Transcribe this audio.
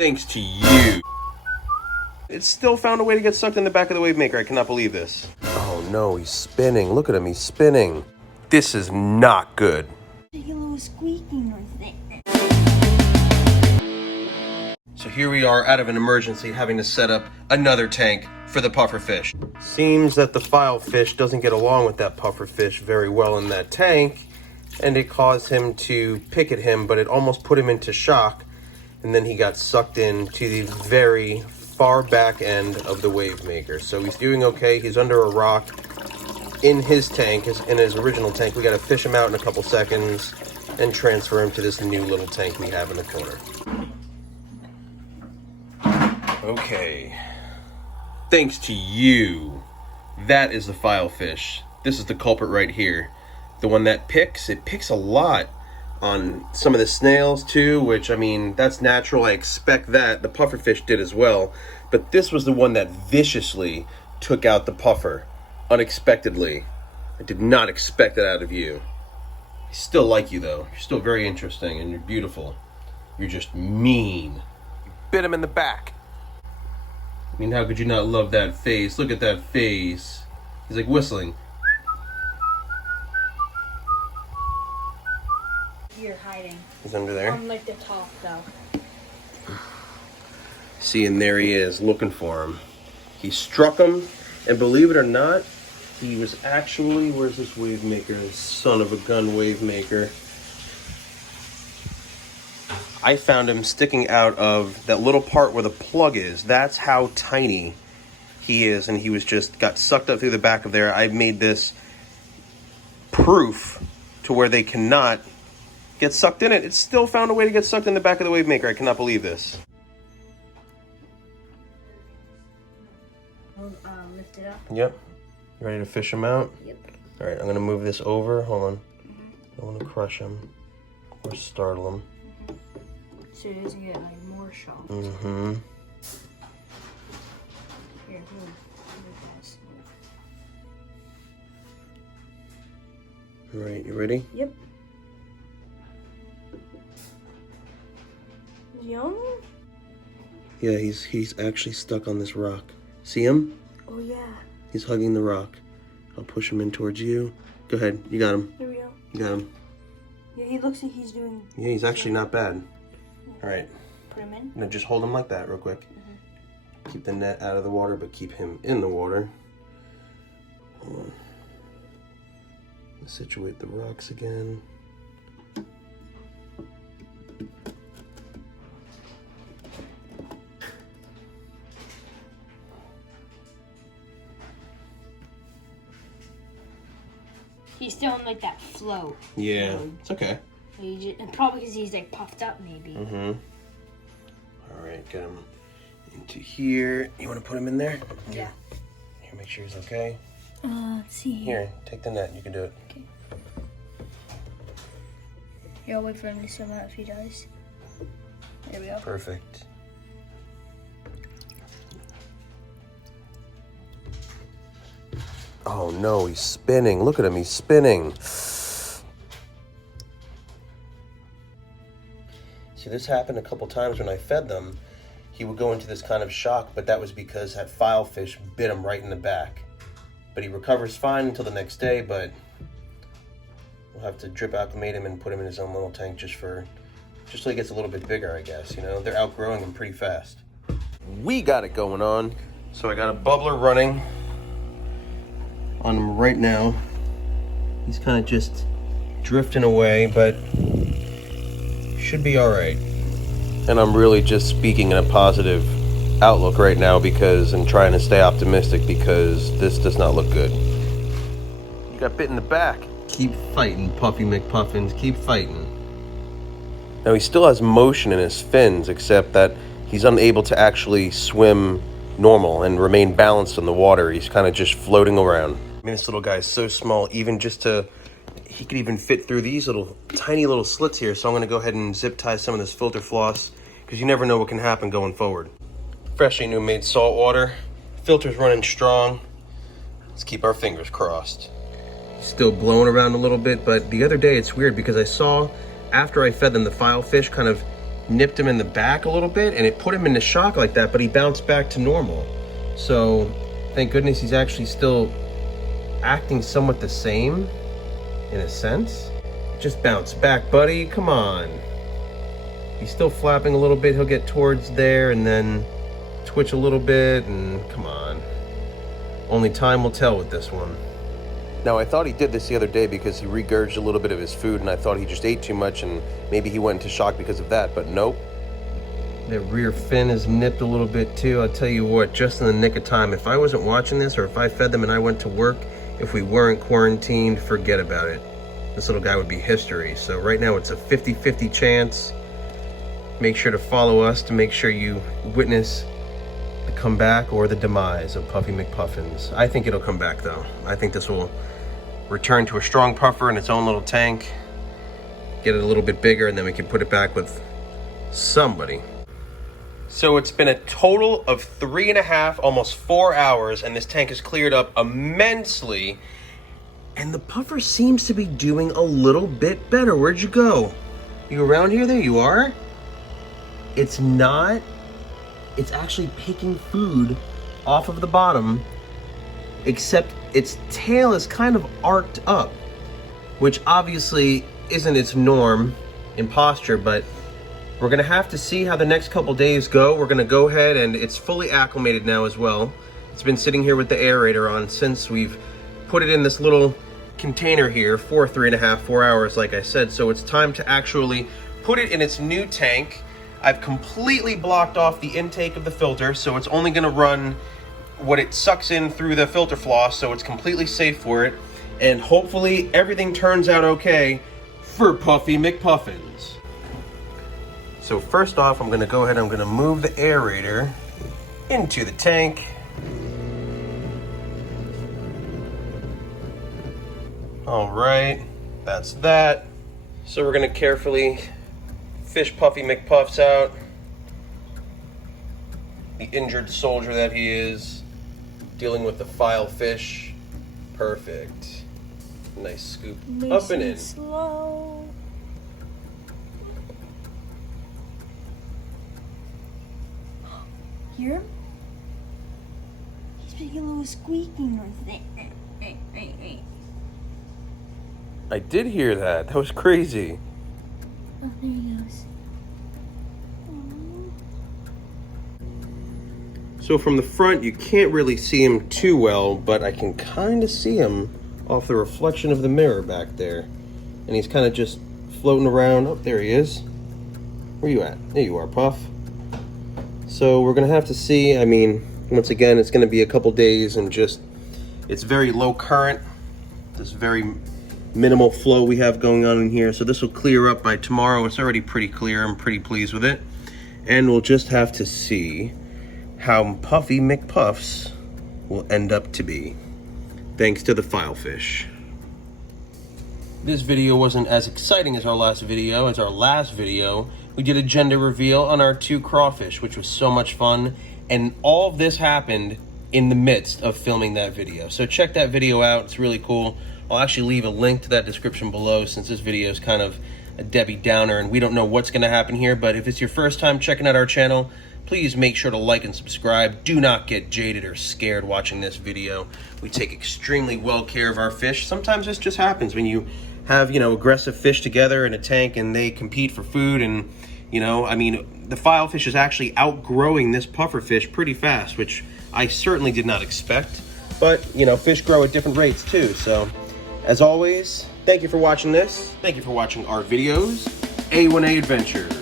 Thanks to you. It still found a way to get sucked in the back of the wave maker. I cannot believe this. Oh no, he's spinning. Look at him, he's spinning. This is not good. A little squeaking noise. So here we are out of an emergency having to set up another tank for the puffer fish. Seems that the file fish doesn't get along with that puffer fish very well in that tank, and it caused him to pick at him, but it almost put him into shock, and then he got sucked into the very far back end of the wave maker. So he's doing okay. He's under a rock in his tank, in his original tank. We got to fish him out in a couple seconds and transfer him to this new little tank we have in the corner. Okay, thanks to you. That is the file fish. This is the culprit right here. The one that picks, it picks a lot on some of the snails too, which, I mean, that's natural. I expect that. The puffer fish did as well. But this was the one that viciously took out the puffer unexpectedly. I did not expect that out of you. I still like you though. You're still very interesting and you're beautiful. You're just mean. You bit him in the back. I mean, how could you not love that face? Look at that face. He's like whistling. You're hiding. He's under there? On like the top though. See, and there he is, looking for him. He struck him, and believe it or not, he was actually, where's this wave maker? Son of a gun wave maker. I found him sticking out of that little part where the plug is. That's how tiny he is, and he was just got sucked up through the back of there. I made this proof to where they cannot get sucked in it. It still found a way to get sucked in the back of the wave maker. I cannot believe this. Lift it up. Yep. You ready to fish him out? Yep. All right, I'm gonna move this over. Hold on. I want to crush him or startle him. So he doesn't get like more shocked. Mm-hmm. Here, move. Move. All right, you ready? Yep. Is he on there? Yeah, he's actually stuck on this rock. See him? Oh yeah. He's hugging the rock. I'll push him in towards you. Go ahead. You got him. Here we go. You got him. Yeah, he looks like he's doing. Yeah, he's actually not bad. All right. Put him in. Now just hold him like that real quick. Keep the net out of the water, but keep him in the water. Hold on. Situate the rocks again. He's still in like that float. Yeah, it's okay. And probably because he's like puffed up, maybe. Mm-hmm. All right, get him into here. You want to put him in there? Yeah. Here, make sure he's okay. Let's see. Here, take the net. You can do it. Okay. Here, I'll wait for him to swim out if he does. There we go. Perfect. Oh no, he's spinning. Look at him, he's spinning. See, this happened a couple times when I fed them. He would go into this kind of shock, but that was because that file fish bit him right in the back. But he recovers fine until the next day, but we'll have to drip acclimate him and put him in his own little tank just till he gets a little bit bigger, I guess. You know, they're outgrowing him pretty fast. We got it going on. So I got a bubbler running on him right now. He's kind of just drifting away, but should be all right. And I'm really just speaking in a positive outlook right now because I'm trying to stay optimistic because this does not look good. You got bit in the back. Keep fighting, Puffy McPuffins, keep fighting. Now he still has motion in his fins, except that he's unable to actually swim normal and remain balanced in the water. He's kind of just floating around. I mean, this little guy is so small, even just he could even fit through these tiny little slits here. So I'm gonna go ahead and zip tie some of this filter floss because you never know what can happen going forward. Freshly new made salt water. Filter's running strong. Let's keep our fingers crossed. Still blowing around a little bit, but the other day it's weird because I saw after I fed them the file fish kind of nipped him in the back a little bit, and it put him into shock like that, but he bounced back to normal. So thank goodness he's actually still acting somewhat the same in a sense. Just bounce back, buddy, come on. He's still flapping a little bit. He'll get towards there and then twitch a little bit, and come on. Only time will tell with this one. Now, I thought he did this the other day because he regurged a little bit of his food, and I thought he just ate too much and maybe he went into shock because of that, but nope. That rear fin is nipped a little bit too. I'll tell you what, just in the nick of time. If I wasn't watching this, or if I fed them and I went to work, if we weren't quarantined, forget about it. This little guy would be history. So right now it's a 50-50 chance. Make sure to follow us to make sure you witness the comeback or the demise of Puffy McPuffins. I think it'll come back though. I think this will return to a strong puffer in its own little tank, get it a little bit bigger, and then we can put it back with somebody. So it's been a total of 3.5, almost 4 hours, and this tank has cleared up immensely. And the puffer seems to be doing a little bit better. Where'd you go? You around here? There you are. It's not, it's actually picking food off of the bottom, except its tail is kind of arced up, which obviously isn't its norm in posture, but we're gonna have to see how the next couple days go. We're gonna go ahead, and it's fully acclimated now as well. It's been sitting here with the aerator on since we've put it in this little container here for 3.5, 4 hours, like I said. So it's time to actually put it in its new tank. I've completely blocked off the intake of the filter, so it's only gonna run what it sucks in through the filter floss, so it's completely safe for it. And hopefully everything turns out okay for Puffy McPuffins. So first off, I'm gonna go ahead, I'm gonna move the aerator into the tank. All right, that's that. So we're gonna carefully fish Puffy McPuffs out. The injured soldier that he is, dealing with the file fish. Perfect. Nice scoop Nice up and in. Slow. Hear him? He's making a little squeaking noise. I did hear that. That was crazy. Oh, there he goes. So from the front, you can't really see him too well, but I can kind of see him off the reflection of the mirror back there. And he's kind of just floating around. Oh, there he is. Where you at? There you are, Puff. So we're gonna have to see. I mean, once again, it's gonna be a couple days, and just, it's very low current. This very minimal flow we have going on in here. So this will clear up by tomorrow. It's already pretty clear. I'm pretty pleased with it. And we'll just have to see how Puffy McPuffs will end up to be, thanks to the file fish. This video wasn't as exciting as our last video. We did a gender reveal on our 2 crawfish, which was so much fun. And all of this happened in the midst of filming that video. So check that video out, it's really cool. I'll actually leave a link to that description below, since this video is kind of a Debbie Downer and we don't know what's gonna happen here. But if it's your first time checking out our channel, please make sure to like and subscribe. Do not get jaded or scared watching this video. We take extremely well care of our fish. Sometimes this just happens when you have, aggressive fish together in a tank and they compete for food. And, I mean, the file fish is actually outgrowing this puffer fish pretty fast, which I certainly did not expect. But, fish grow at different rates too. So, as always, thank you for watching this. Thank you for watching our videos. A1A Adventures.